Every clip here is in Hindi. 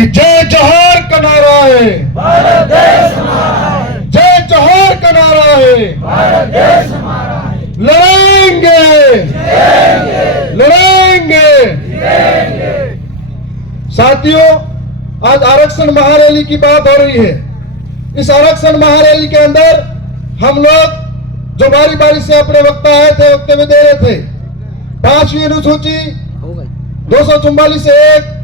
कि जय जोहर का नारा है, भारत देश हमारा है, जय जोहर का नारा है, भारत देश हमारा है, लड़ेंगे लड़ेंगे। साथियों, आज आरक्षण महारैली की बात हो रही है। इस आरक्षण महारैली के अंदर हम लोग जो बारी बारी से अपने वक्ता आए थे, वक्तव्य दे रहे थे। 5वीं अनुसूची 244 से 1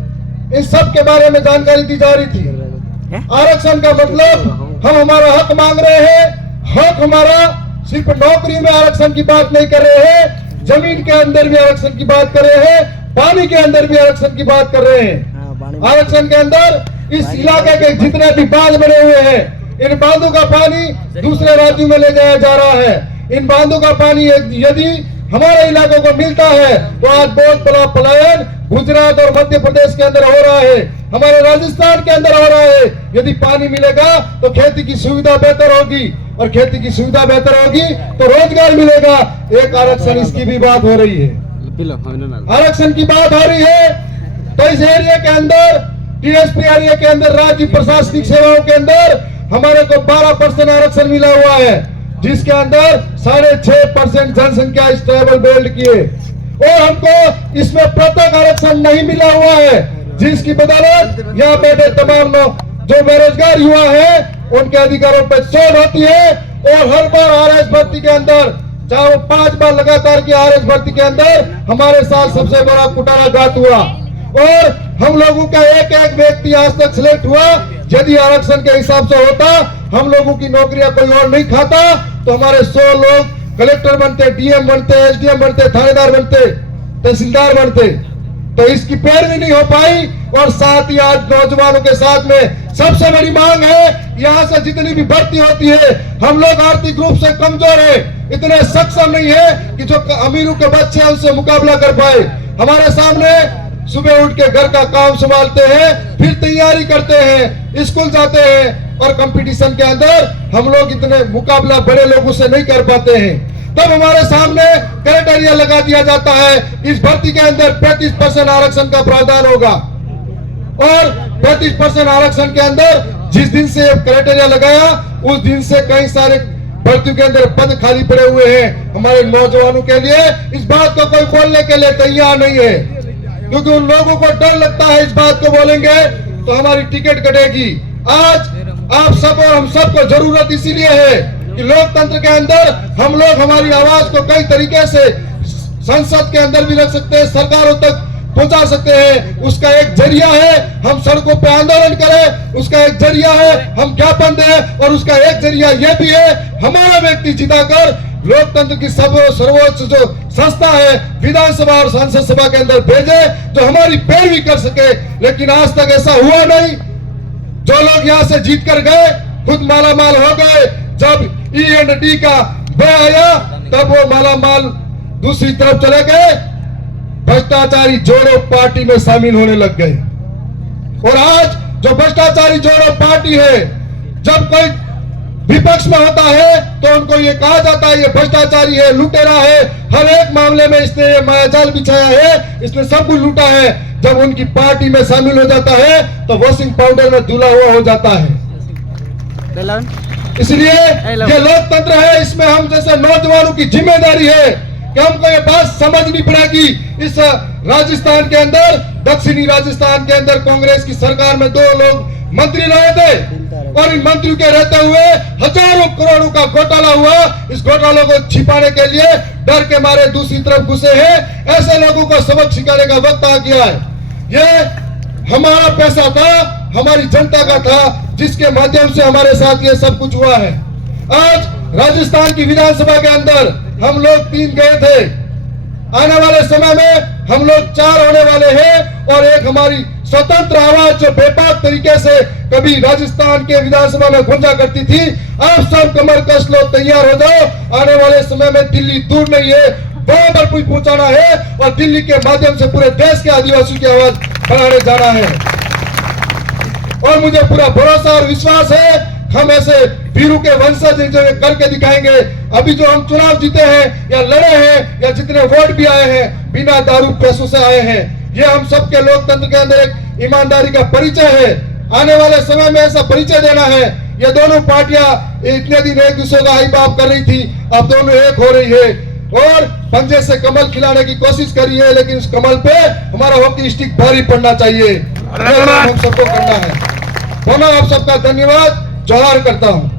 इन सब के बारे में जानकारी दी जा रही थी। आरक्षण का मतलब हम हमारा हक मांग रहे हैं। हक हमारा सिर्फ नौकरी में आरक्षण की बात नहीं कर रहे हैं, जमीन के अंदर भी आरक्षण की बात कर रहे हैं, पानी के अंदर भी आरक्षण की बात कर रहे हैं। आरक्षण के अंदर इस इलाके के जितने भी बांध बने हुए हैं, इन बांधों का पानी दूसरे राज्यों में ले जाया जा रहा है। इन बांधों का पानी यदि हमारे इलाकों को मिलता है तो आज बहुत बड़ा पलायन गुजरात और मध्य प्रदेश के अंदर हो रहा है, हमारे राजस्थान के अंदर हो रहा है। यदि पानी मिलेगा तो खेती की सुविधा बेहतर होगी, और खेती की सुविधा बेहतर होगी तो रोजगार मिलेगा। एक आरक्षण इसकी भी बात हो रही है, आरक्षण की बात हो रही है। तो इस एरिया के अंदर, टीएसपी एरिया के अंदर, राज्य प्रशासनिक सेवाओं के अंदर हमारे को 12% आरक्षण मिला हुआ है, जिसके अंदर 6.5% जनसंख्या इस ट्राइबल बेल्ट की है। और हमको इसमें प्रत्येक आरक्षण नहीं मिला हुआ है, जिसकी बदौलत यहाँ बैठे तमाम लोग जो बेरोजगार युवा है उनके अधिकारों पर चोट होती है। और हर बार आरएस भर्ती के अंदर, चाहे वो 5 बार लगातार की आरएस भर्ती के अंदर हमारे साथ सबसे बड़ा कुटाराघात हुआ। और हम लोगों का एक एक व्यक्ति आज तक सिलेक्ट हुआ। यदि आरक्षण के हिसाब से होता, हम लोगों की नौकरियां कोई और नहीं खाता, तो हमारे 100 लोग कलेक्टर बनते, डीएम बनते, एसडीएम बनते, थानेदार बनते, तहसीलदार बनते। तो इसकी पैरवी नहीं हो पाई। और साथ ही आज नौजवानों के साथ में सबसे बड़ी मांग है, यहाँ से जितनी भी भर्ती होती है, हम लोग आर्थिक रूप से कमजोर है, इतने सक्षम नहीं है कि जो अमीरों के बच्चे हैं उनसे मुकाबला कर पाए। हमारे सामने सुबह उठ के घर का काम संभालते हैं, फिर तैयारी करते हैं, स्कूल जाते हैं, और कंपटीशन के अंदर हम लोग इतने मुकाबला बड़े लोगों से नहीं कर पाते हैं। तब हमारे सामने क्राइटेरिया लगा दिया जाता है, इस भर्ती के अंदर 35% आरक्षण का प्रावधान होगा। और 35% आरक्षण के अंदर जिस दिन से क्राइटेरिया लगाया, उस दिन से कई सारे भर्तियों के अंदर पद खाली पड़े हुए हैं हमारे नौजवानों के लिए। इस बात को कोई बोलने के लिए तैयार नहीं है, क्योंकि उन लोगों को डर लगता है इस बात को बोलेंगे तो हमारी टिकट कटेगी। आज आप सब और हम सब को जरूरत इसीलिए है कि लोकतंत्र के अंदर हम लोग हमारी आवाज को कई तरीके से संसद के अंदर भी रख सकते हैं, सरकारों तक पहुंचा सकते हैं। उसका एक जरिया है हम सड़कों पे आंदोलन करें, उसका एक जरिया है हम ज्ञापन दें, और उसका एक जरिया यह भी है हमारा व्यक्ति जिताकर लोकतंत्र की सर्वोच्च जो संस्था है विधानसभा और संसद सभा के अंदर भेजे, जो हमारी पैरवी कर सके। लेकिन आज तक ऐसा हुआ नहीं। जो लोग यहाँ से जीत कर गए खुद मालामाल हो गए। जब E&D का बे आया तब वो मालामाल दूसरी तरफ चले गए, भ्रष्टाचारी जोड़ो पार्टी में शामिल होने लग गए। और आज जो भ्रष्टाचारी जोड़ो पार्टी है, जब कोई विपक्ष में होता है तो उनको ये कहा जाता है ये भ्रष्टाचारी है, लुटेरा है, हर एक मामले में इसने ये मायाजाल बिछाया है, इसने सब कुछ लूटा है। जब उनकी पार्टी में शामिल हो जाता है तो वॉशिंग पाउडर में धुला हुआ हो जाता है। इसलिए ये लोकतंत्र है, इसमें हम जैसे नौजवानों की जिम्मेदारी है कि हमको ये बात समझनी पड़ेगी। इस राजस्थान के अंदर, दक्षिणी राजस्थान के अंदर कांग्रेस की सरकार में 2 लोग मंत्री रहे थे, और इन मंत्रियों के रहते हुए हजारों करोड़ों का घोटाला हुआ। इस घोटालों को छिपाने के लिए डर के मारे दूसरी तरफ घुसे हैं। ऐसे लोगों को सबक सिखाने का वक्त आ गया है। ये हमारा पैसा था, हमारी जनता का था, जिसके माध्यम से हमारे साथ ये सब कुछ हुआ है। आज राजस्थान की विधानसभा के अंदर हम लोग 3 गए थे, आने वाले समय में हम लोग 4 होने वाले हैं। और एक हमारी स्वतंत्र आवाज जो बेबाक तरीके से कभी राजस्थान के विधानसभा में गूंजा करती थी, आप सब कमर कस लो, तैयार हो जाओ। आने वाले समय में दिल्ली दूर नहीं है, वहां पर कुछ पहुंचाना है, और दिल्ली के माध्यम से पूरे देश के आदिवासियों की आवाज बढ़ाने जाना है। और मुझे पूरा भरोसा और विश्वास है हम ऐसे वीरों के वंशज जो करके दिखाएंगे। अभी जो हम चुनाव जीते हैं या लड़े हैं या जितने वोट भी आए हैं बिना दारू पैसों से आए हैं, ये हम सबके लोकतंत्र के अंदर एक ईमानदारी का परिचय है। आने वाले समय में ऐसा परिचय देना है। ये दोनों पार्टियां इतने दिन एक दूसरे का हाई बाप कर रही थी, अब दोनों एक हो रही है और पंजे से कमल खिलाने की कोशिश करी है, लेकिन उस कमल पे हमारा हॉकी स्टिक भारी पड़ना चाहिए। हम सबको करना है। दोनों आप सबका धन्यवाद, जोहार करता हूँ।